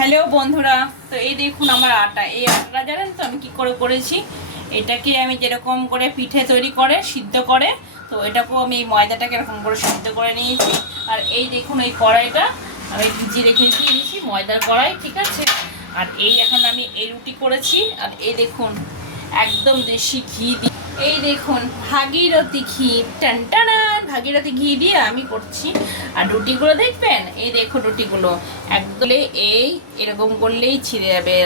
Hello বন্ধুরা, তো এই দেখুন আমার আটা। এই আটাটা জানেন তো আমি কি করে করেছি? এটাকে আমি যেরকম করে পিঠে তৈরি করে সিদ্ধ করে, তো এটাকেও আমি এই ময়দাটাকে এরকম করে সিদ্ধ করে নিয়েছি। আর এই দেখুন এই কড়াইটা আমি ভিজিয়ে রেখে দিয়েছি, ময়দার কড়াই, ঠিক আছে। আর এই এখন আমি এই রুটি করেছি। আর এই দেখুন একদম দেশি ঘি দিয়ে, এই দেখুন ভাগীরথী ঘি, টানটানান ভাগীরথী ঘি দিয়ে আমি করছি। আর রুটিগুলো দেখবেন, এই দেখুন রুটিগুলো একদম এই এরকম করলেই ছিঁড়ে যাবে।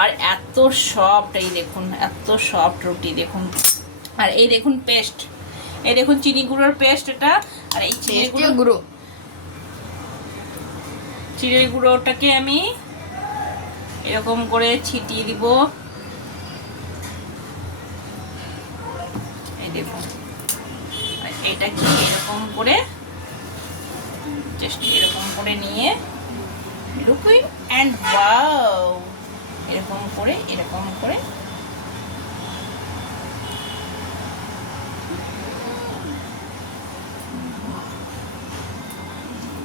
আর এত সফট, এই দেখুন এত সফট রুটি দেখুন। আর এই দেখুন পেস্ট, এই দেখুন চিনি গুঁড়োর পেস্ট এটা। আর এই চিনি গুঁড়োটাকে আমি এরকম করে ছিটিয়ে দিব। দেখুন এটাকে এরকম করে জাস্ট এরকম করে নিয়ে লুকুইন অ্যান্ড ওয়াও, এরকম করে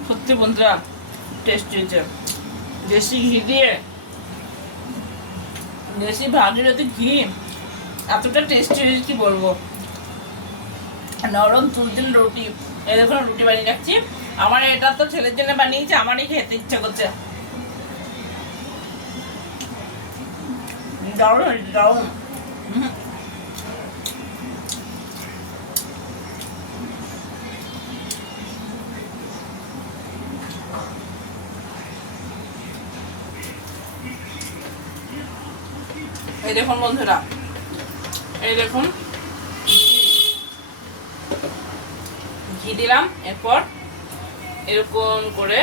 সত্যি বন্ধুরা টেস্টি হয়েছে। দেশি ঘি দিয়ে, দেশি ভাগীরথী ঘি এতটা টেস্টি হয়েছে কি বলবো। নরম তুলতুল রুটি, এই দেখুন রুটি বানিয়ে রাখছি। আমার এটা তো ছেলের জন্য বানিয়েছি, আমারই খেতে ইচ্ছে করছে। দারুণ দারুণ। এই দেখুন বন্ধুরা, এই দেখুন ঘি দিলাম, এরপর এরকম করে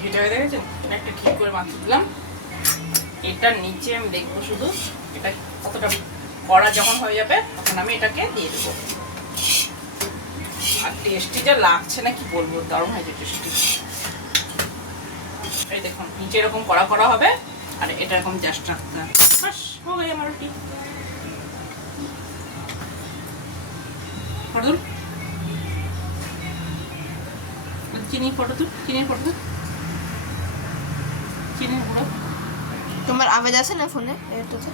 ঘিটা হয়ে গেছে, একটা ঠিক করে মাখিয়ে দিলাম। এটার নিচে আমি দেখবো শুধু এটা কতটা কড়া যখন হয়ে যাবে তখন আমি এটাকে দিয়ে দেবো। আর টেস্টিটা লাগছে না কি বলবো, দারুণ হয়েছে টেস্টি। এই দেখুন নিচে এরকম কড়া করা হবে আর এটা এরকম জাস্ট রাখতে হবে। বাস হয়ে গেছে আমার রুটি। ফটোতুল চিনি, ফটোতুল চিনির ফটোতুল চিনির গুঁড়ো। তোমার আওয়াজ আছে না ফোনে? এটাতে